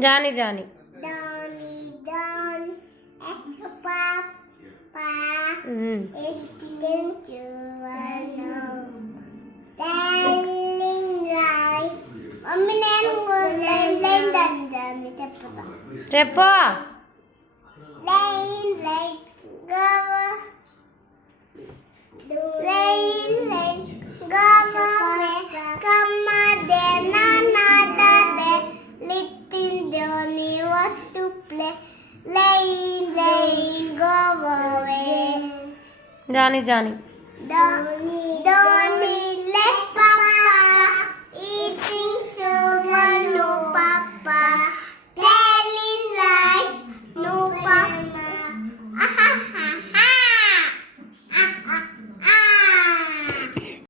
Johnny, Johnny. Johnny, John, Papa, Mm. is going to standing right. Mummy, name line dandan. Repo. Line right. Go. Line go. Come then another day. Little Johnny was to play. Line go away. Johnny, Johnny. Johnny,